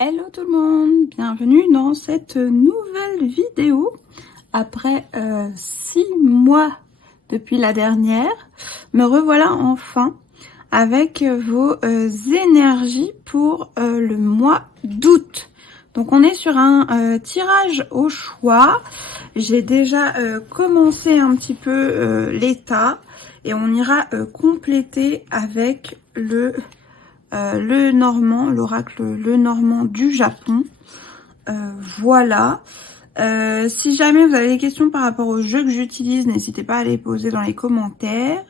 Hello tout le monde, bienvenue dans cette nouvelle vidéo. Après 6 mois depuis la dernière, me revoilà enfin avec vos énergies pour le mois d'août. Donc on est sur un tirage au choix. J'ai déjà commencé un petit peu l'état et on ira compléter avec le Normand, l'oracle Le Normand du Japon. Voilà. Si jamais vous avez des questions par rapport au jeu que j'utilise, n'hésitez pas à les poser dans les commentaires.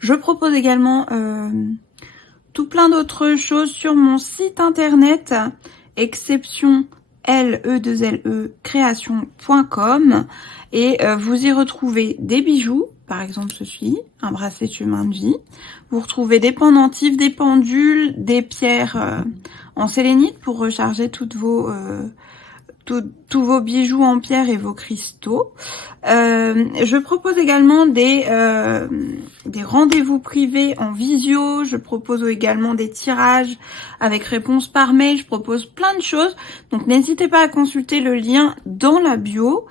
Je propose également tout plein d'autres choses sur mon site internet, exception LE2LE création.com, et vous y retrouvez des bijoux, par exemple ceci, un bracelet de chemin de vie. Vous retrouvez des pendentifs, des pendules, des pierres en sélénite pour recharger tous vos bijoux en pierre et vos cristaux. Je propose également des rendez-vous privés en visio. Je propose également des tirages avec réponse par mail. Je propose plein de choses. Donc n'hésitez pas à consulter le lien dans la bio.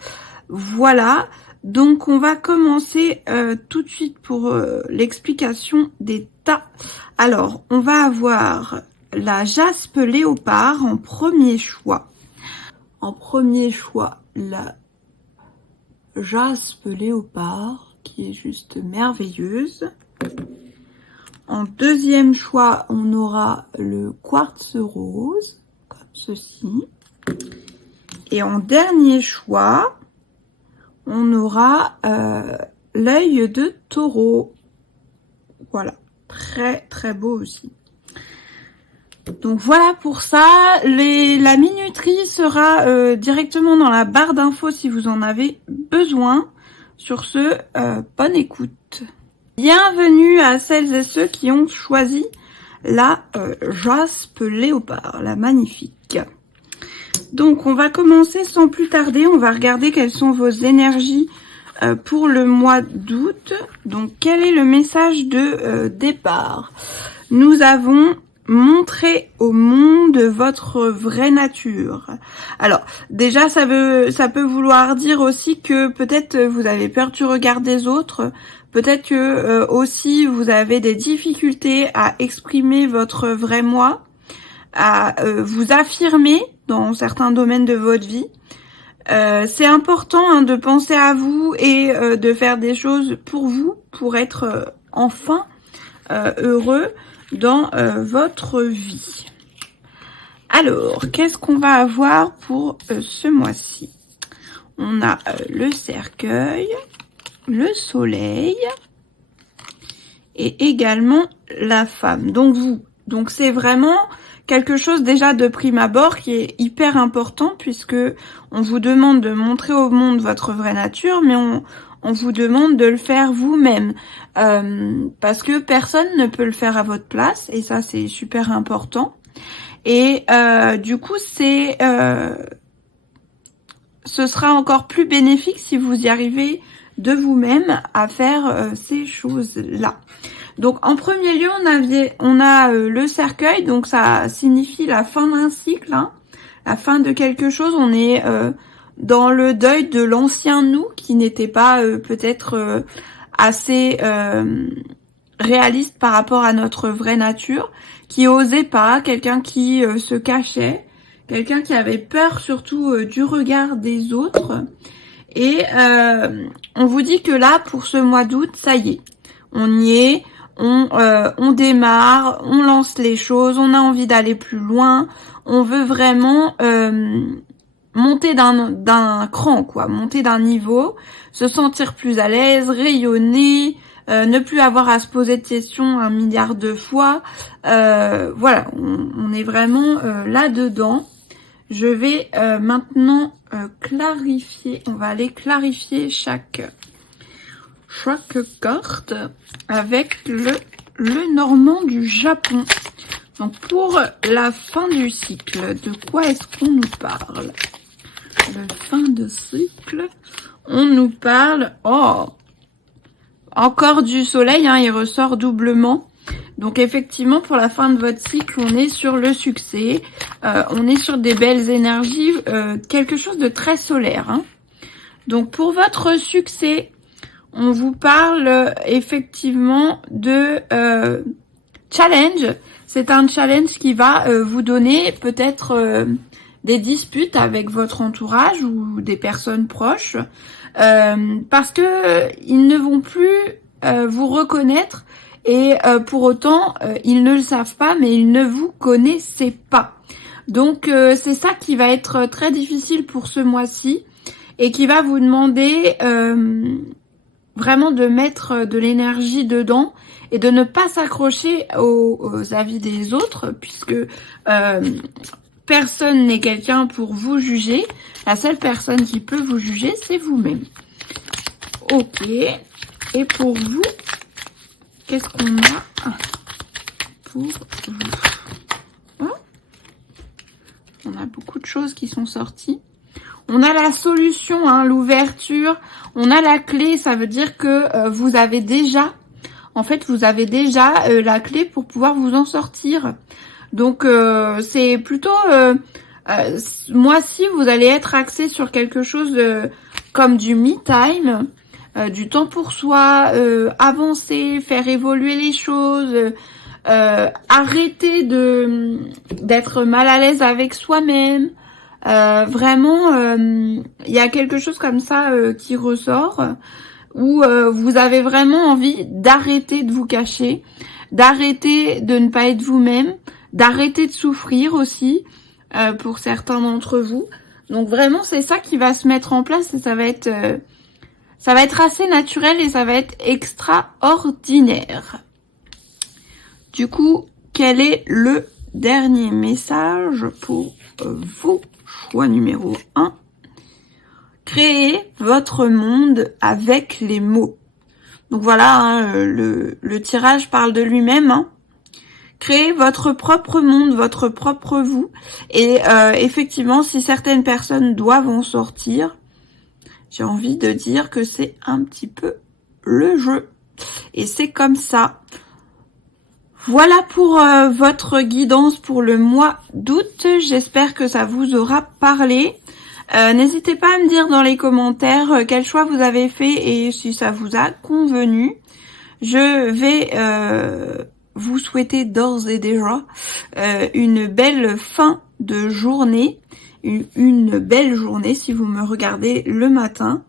Voilà. Donc on va commencer tout de suite pour l'explication des tas. Alors on va avoir la jaspe léopard en premier choix. En premier choix, la jaspe léopard qui est juste merveilleuse. En deuxième choix, on aura le quartz rose comme ceci. Et en dernier choix, on aura l'œil de taureau. Voilà, très très beau aussi. Donc voilà pour ça. La minuterie sera directement dans la barre d'infos si vous en avez besoin. Sur ce, bonne écoute. Bienvenue à celles et ceux qui ont choisi la jaspe léopard, la magnifique. Donc on va commencer sans plus tarder, on va regarder quelles sont vos énergies pour le mois d'août. Donc quel est le message de départ? Nous avons montré au monde votre vraie nature. Alors déjà ça peut vouloir dire aussi que peut-être vous avez peur du regard des autres, peut-être que aussi vous avez des difficultés à exprimer votre vrai moi, à vous affirmer dans certains domaines de votre vie. C'est important de penser à vous et de faire des choses pour vous, pour être enfin heureux dans votre vie. Alors, qu'est-ce qu'on va avoir pour ce mois-ci? On a le cercueil, le soleil et également la femme. Donc c'est vraiment quelque chose déjà de prime abord qui est hyper important puisque on vous demande de montrer au monde votre vraie nature, mais on vous demande de le faire vous-même parce que personne ne peut le faire à votre place et ça c'est super important. Et du coup ce sera encore plus bénéfique si vous y arrivez de vous-même à faire ces choses-là. Donc en premier lieu, on a le cercueil, donc ça signifie la fin d'un cycle, hein, la fin de quelque chose. On est dans le deuil de l'ancien nous qui n'était pas peut-être assez réaliste par rapport à notre vraie nature, qui osait pas, quelqu'un qui se cachait, quelqu'un qui avait peur surtout du regard des autres. Et on vous dit que là, pour ce mois d'août, ça y est, on y est. On démarre, on lance les choses, on a envie d'aller plus loin, on veut vraiment monter d'un cran, quoi, monter d'un niveau, se sentir plus à l'aise, rayonner, ne plus avoir à se poser de questions 1 milliard de fois. Voilà, on est vraiment là-dedans. Je vais maintenant clarifier, on va aller clarifier chaque carte avec le Normand du Japon. Donc pour la fin du cycle, de quoi est-ce qu'on nous parle? La fin de cycle, on nous parle, encore du soleil, hein, il ressort doublement. Donc effectivement, pour la fin de votre cycle, on est sur le succès, on est sur des belles énergies, quelque chose de très solaire, hein. Donc pour votre succès, on vous parle effectivement de challenge. C'est un challenge qui va vous donner peut-être des disputes avec votre entourage ou des personnes proches, parce que ils ne vont plus vous reconnaître et pour autant ils ne le savent pas, mais ils ne vous connaissaient pas. Donc c'est ça qui va être très difficile pour ce mois-ci et qui va vous demander vraiment de mettre de l'énergie dedans et de ne pas s'accrocher aux avis des autres, puisque personne n'est quelqu'un pour vous juger. La seule personne qui peut vous juger, c'est vous-même. Ok. Et pour vous, qu'est-ce qu'on a pour vous? Oh, on a beaucoup de choses qui sont sorties. On a la solution, hein, l'ouverture. On a la clé, ça veut dire que vous avez déjà... En fait, vous avez déjà la clé pour pouvoir vous en sortir. Donc, c'est plutôt... mois-ci, vous allez être axé sur quelque chose comme du me-time, du temps pour soi, avancer, faire évoluer les choses, arrêter d'être mal à l'aise avec soi-même. Vraiment, il y a quelque chose comme ça qui ressort, où vous avez vraiment envie d'arrêter de vous cacher, d'arrêter de ne pas être vous-même, d'arrêter de souffrir aussi, pour certains d'entre vous. Donc vraiment, c'est ça qui va se mettre en place et ça va être assez naturel et ça va être extraordinaire. Du coup, quel est le dernier message pour vous? Choix numéro 1. Créez votre monde avec les mots. Donc voilà, hein, le tirage parle de lui-même. Hein. Créez votre propre monde, votre propre vous. Et effectivement, si certaines personnes doivent en sortir, j'ai envie de dire que c'est un petit peu le jeu. Et c'est comme ça. Voilà pour votre guidance pour le mois d'août. J'espère que ça vous aura parlé. N'hésitez pas à me dire dans les commentaires quel choix vous avez fait et si ça vous a convenu. Je vais vous souhaiter d'ores et déjà une belle fin de journée, une belle journée si vous me regardez le matin.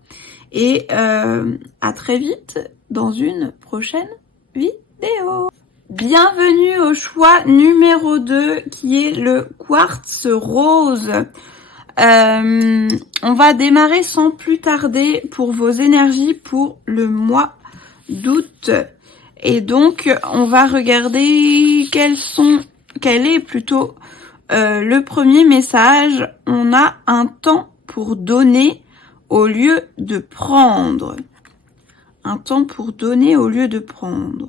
Et à très vite dans une prochaine vidéo. Bienvenue au choix numéro 2 qui est le quartz rose. On va démarrer sans plus tarder pour vos énergies pour le mois d'août. Et donc, on va regarder quel est plutôt le premier message. On a un temps pour donner au lieu de prendre. Un temps pour donner au lieu de prendre.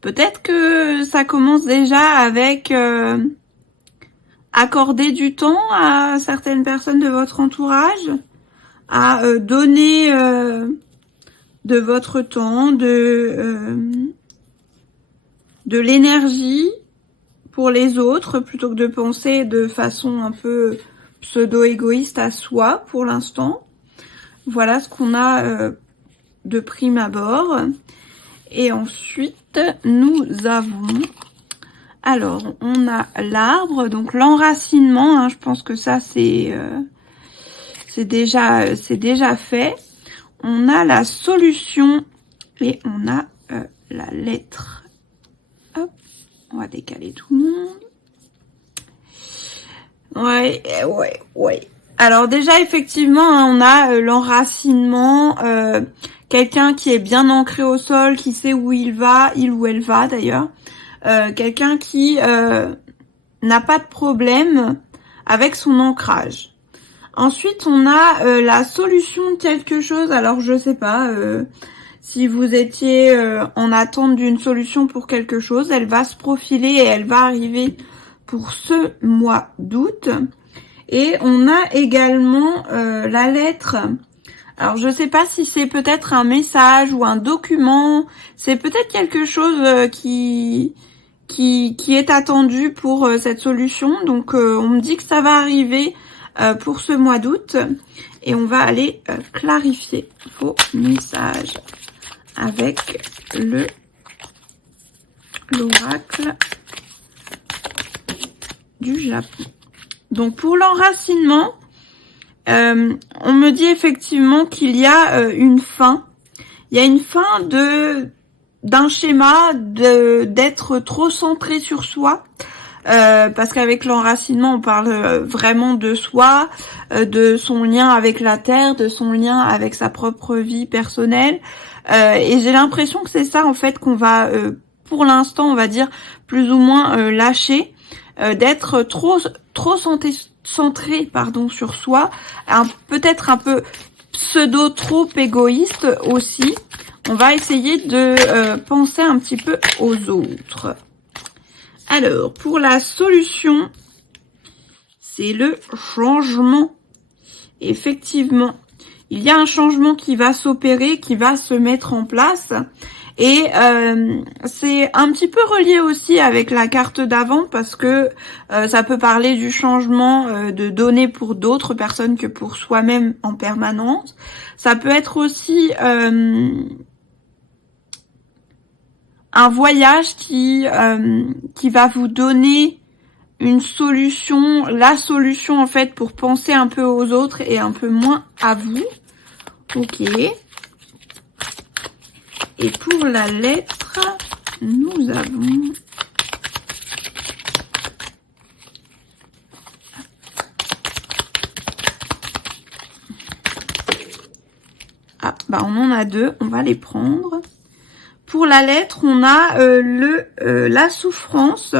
Peut-être que ça commence déjà avec accorder du temps à certaines personnes de votre entourage, à donner de votre temps, de l'énergie pour les autres, plutôt que de penser de façon un peu pseudo-égoïste à soi pour l'instant. Voilà ce qu'on a de prime abord. Et ensuite, nous avons... Alors, on a l'arbre, donc l'enracinement, hein, je pense que ça, c'est déjà fait. On a la solution et on a la lettre. Hop, on va décaler tout le monde. Ouais. Alors déjà, effectivement, hein, on a l'enracinement, quelqu'un qui est bien ancré au sol, qui sait où il ou elle va d'ailleurs. Quelqu'un qui n'a pas de problème avec son ancrage. Ensuite, on a la solution de quelque chose. Alors, je sais pas si vous étiez en attente d'une solution pour quelque chose. Elle va se profiler et elle va arriver pour ce mois d'août. Et on a également la lettre Alors je sais pas si c'est peut-être un message ou un document, c'est peut-être quelque chose qui est attendu pour cette solution. Donc on me dit que ça va arriver pour ce mois d'août et on va aller clarifier vos messages avec l'oracle du Japon. Donc pour l'enracinement, on me dit effectivement qu'il y a une fin. Il y a une fin d'un schéma d'être trop centré sur soi. Parce qu'avec l'enracinement, on parle vraiment de soi, de son lien avec la terre, de son lien avec sa propre vie personnelle. Et j'ai l'impression que c'est ça en fait qu'on va, pour l'instant, on va dire plus ou moins lâcher, d'être trop centré sur soi, peut-être un peu pseudo trop égoïste aussi. On va essayer de penser un petit peu aux autres. Alors, pour la solution, c'est le changement. Effectivement, il y a un changement qui va s'opérer, qui va se mettre en place. Et c'est un petit peu relié aussi avec la carte d'avant parce que ça peut parler du changement de données pour d'autres personnes que pour soi-même en permanence. Ça peut être aussi un voyage qui va vous donner une solution, la solution en fait pour penser un peu aux autres et un peu moins à vous. Ok. Et pour la lettre, nous avons on en a deux, on va les prendre. Pour la lettre, on a la souffrance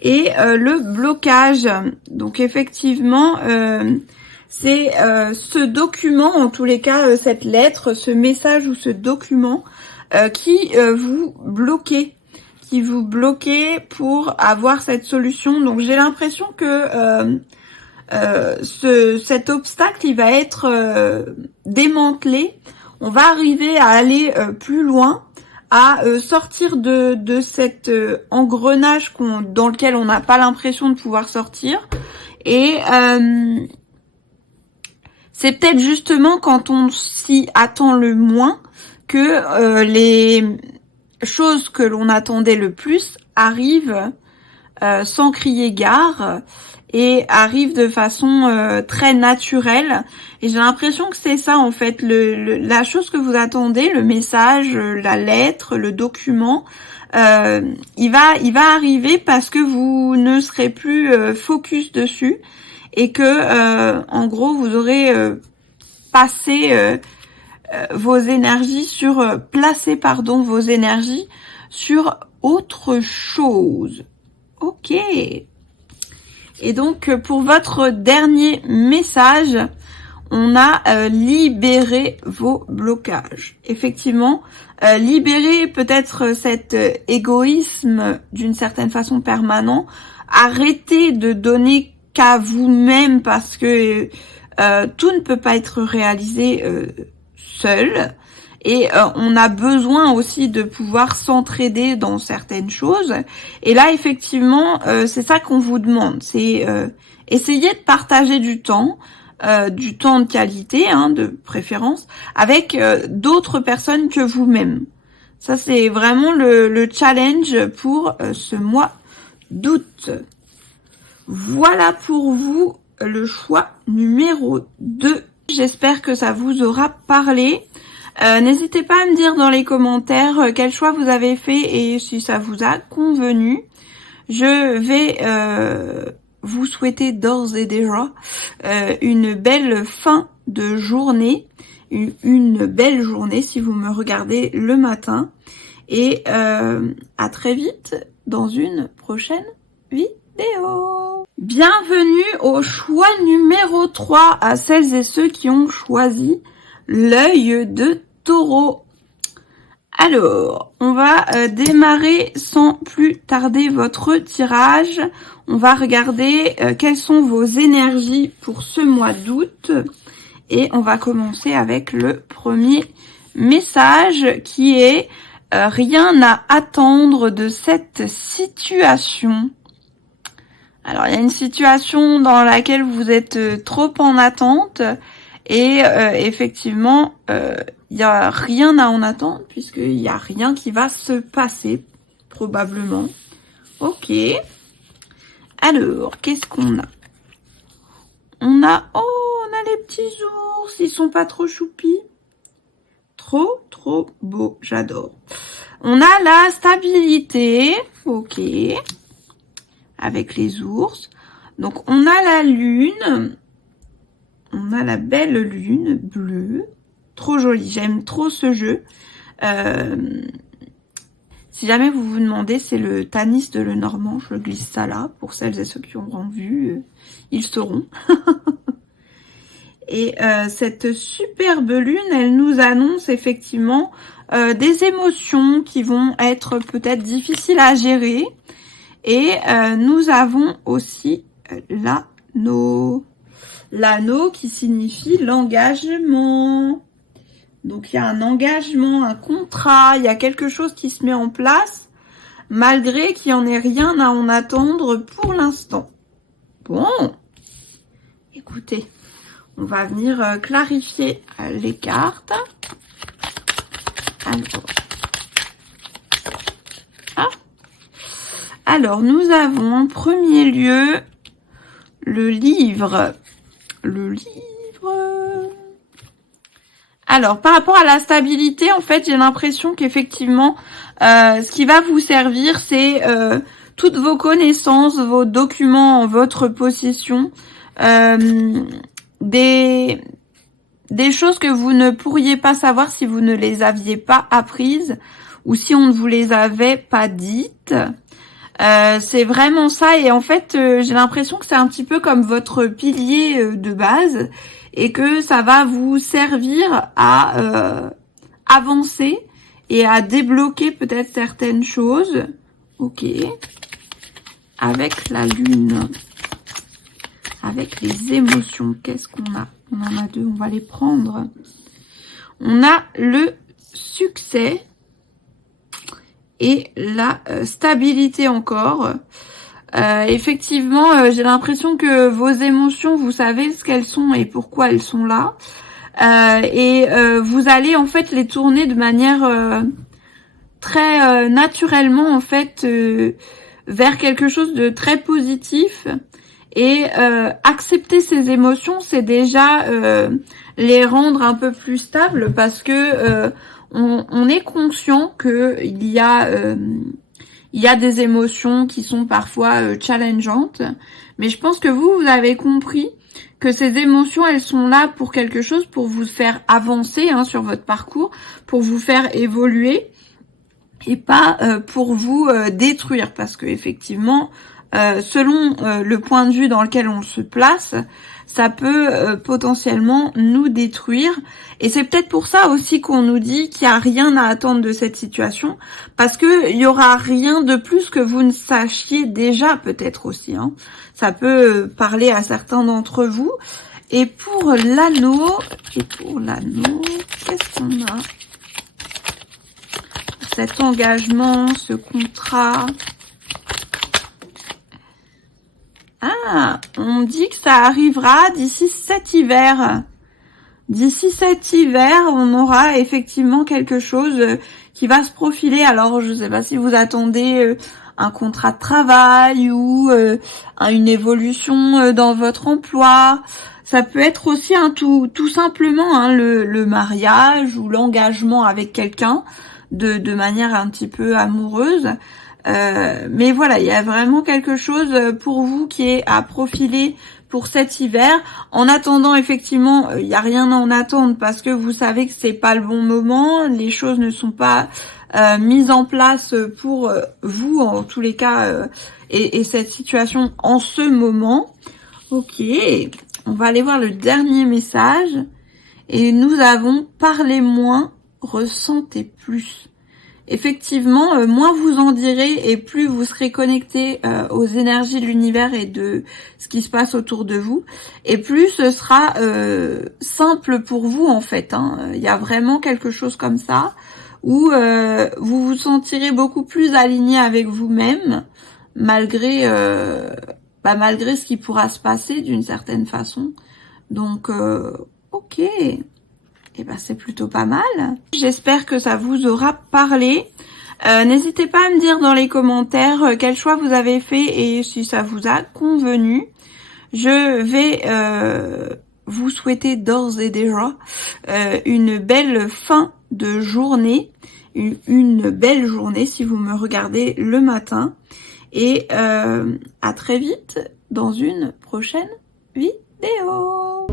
et le blocage. Donc effectivement, c'est ce document, en tous les cas, cette lettre, ce message ou ce document qui vous bloquez pour avoir cette solution. Donc j'ai l'impression que cet obstacle, il va être démantelé. On va arriver à aller plus loin, à sortir de cet engrenage dans lequel on n'a pas l'impression de pouvoir sortir. Et c'est peut-être justement quand on s'y attend le moins que les choses que l'on attendait le plus arrivent sans crier gare et arrivent de façon très naturelle. Et j'ai l'impression que c'est ça en fait, la chose que vous attendez, le message, la lettre, le document, il va arriver parce que vous ne serez plus focus dessus et que en gros vous aurez placé vos énergies sur autre chose. Ok. Et donc pour votre dernier message, on a libéré vos blocages. Effectivement, libérer peut-être cet égoïsme d'une certaine façon permanent. Arrêtez de donner qu'à vous-même parce que tout ne peut pas être réalisé seul. Et on a besoin aussi de pouvoir s'entraider dans certaines choses. Et là, effectivement, c'est ça qu'on vous demande. C'est essayer de partager du temps de qualité, de préférence, avec d'autres personnes que vous-même. Ça, c'est vraiment le challenge pour ce mois d'août. Voilà pour vous le choix numéro 2. J'espère que ça vous aura parlé. N'hésitez pas à me dire dans les commentaires quel choix vous avez fait et si ça vous a convenu. Je vais vous souhaiter d'ores et déjà une belle fin de journée, une belle journée si vous me regardez le matin. Et à très vite dans une prochaine vidéo. Bienvenue au choix numéro 3 à celles et ceux qui ont choisi l'œil de Taureau. Alors, on va démarrer sans plus tarder votre tirage. On va regarder quelles sont vos énergies pour ce mois d'août. Et on va commencer avec le premier message qui est rien à attendre de cette situation. Alors, il y a une situation dans laquelle vous êtes trop en attente et effectivement, il n'y a rien à en attendre puisqu'il n'y a rien qui va se passer, probablement. Ok. Alors, qu'est-ce qu'on a? On a les petits ours, ils sont pas trop choupis. Trop beau, j'adore. On a la stabilité, ok, avec les ours. Donc, on a la lune. On a la belle lune bleue. Trop jolie, j'aime trop ce jeu. Si jamais vous vous demandez, c'est le Tanis de Lenormand. Je glisse ça là, pour celles et ceux qui auront vu, ils sauront. Et cette superbe lune, elle nous annonce effectivement des émotions qui vont être peut-être difficiles à gérer. Et nous avons aussi l'anneau. L'anneau qui signifie l'engagement. Donc il y a un engagement, un contrat, il y a quelque chose qui se met en place, malgré qu'il n'y en ait rien à en attendre pour l'instant. Bon, écoutez. On va venir clarifier les cartes. Alors, nous avons en premier lieu le livre. Alors, par rapport à la stabilité, en fait, j'ai l'impression qu'effectivement, ce qui va vous servir, c'est toutes vos connaissances, vos documents en votre possession, des choses que vous ne pourriez pas savoir si vous ne les aviez pas apprises ou si on ne vous les avait pas dites. C'est vraiment ça. Et en fait, j'ai l'impression que c'est un petit peu comme votre pilier de base et que ça va vous servir à avancer et à débloquer peut-être certaines choses. Ok. Avec la lune. Avec les émotions, qu'est-ce qu'on a? On en a deux, on va les prendre. On a le succès et la stabilité encore. Effectivement, j'ai l'impression que vos émotions, vous savez ce qu'elles sont et pourquoi elles sont là. Vous allez en fait les tourner de manière très naturellement en fait vers quelque chose de très positif. Et accepter ces émotions, c'est déjà les rendre un peu plus stables parce que on est conscient que il y a des émotions qui sont parfois challengeantes. Mais je pense que vous avez compris que ces émotions, elles sont là pour quelque chose, pour vous faire avancer sur votre parcours, pour vous faire évoluer et pas pour vous détruire. Parce que effectivement, selon le point de vue dans lequel on se place, ça peut potentiellement nous détruire. Et c'est peut-être pour ça aussi qu'on nous dit qu'il n'y a rien à attendre de cette situation, parce que il y aura rien de plus que vous ne sachiez déjà peut-être aussi. Ça peut parler à certains d'entre vous. Et pour l'anneau, qu'est-ce qu'on a? Cet engagement, ce contrat. Ah, on dit que ça arrivera d'ici cet hiver. D'ici cet hiver, on aura effectivement quelque chose qui va se profiler. Alors, je ne sais pas si vous attendez un contrat de travail ou une évolution dans votre emploi. Ça peut être aussi tout simplement le mariage ou l'engagement avec quelqu'un de manière un petit peu amoureuse. Mais voilà, il y a vraiment quelque chose pour vous qui est à profiler pour cet hiver. En attendant, effectivement, il n'y a rien à en attendre parce que vous savez que c'est pas le bon moment, les choses ne sont pas mises en place pour vous, en tous les cas, et cette situation en ce moment. Ok, on va aller voir le dernier message. Et nous avons « Parlez moins, ressentez plus ». effectivement, moins vous en direz et plus vous serez connecté aux énergies de l'univers et de ce qui se passe autour de vous, et plus ce sera simple pour vous en fait. Il y a vraiment quelque chose comme ça où vous vous sentirez beaucoup plus aligné avec vous-même malgré malgré ce qui pourra se passer d'une certaine façon. Donc ok. Et ben c'est plutôt pas mal. J'espère que ça vous aura parlé. N'hésitez pas à me dire dans les commentaires quel choix vous avez fait et si ça vous a convenu. Je vais vous souhaiter d'ores et déjà une belle fin de journée, une belle journée si vous me regardez le matin. Et à très vite dans une prochaine vidéo.